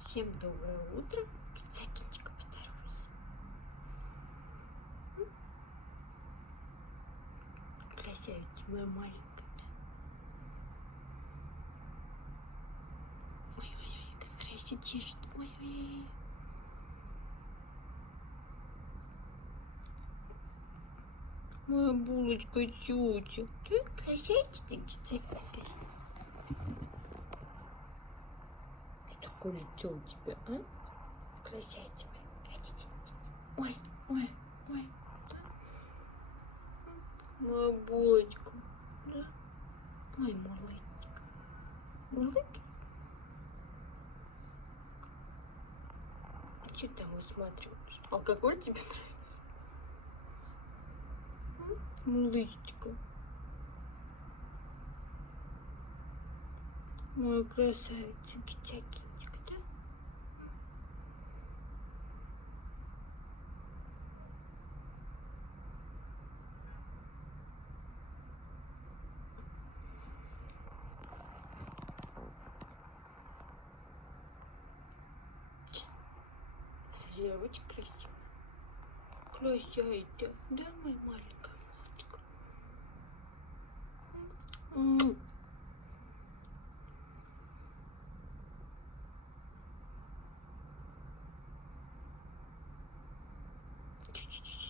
Всем доброе утро. Кицакинчика, поздоровайся. Красавица моя маленькая. Ой-ой-ой, как красиво тишит. Ой-ой-ой. Моя булочка тетя. Ты красавица, ты кицакинская. Какое лицо у тебя, а? Красавица моя. Ой, ой, ой. Моя булочка. Да? Ой, мурлычка. Мурлык? Что ты там высматриваешь? Алкоголь тебе нравится? Мурлычка. Моя красавица, кицакинчик, да? Слушай, очень красиво. Красавица, да, моя маленькая мультика? Чуть-чуть.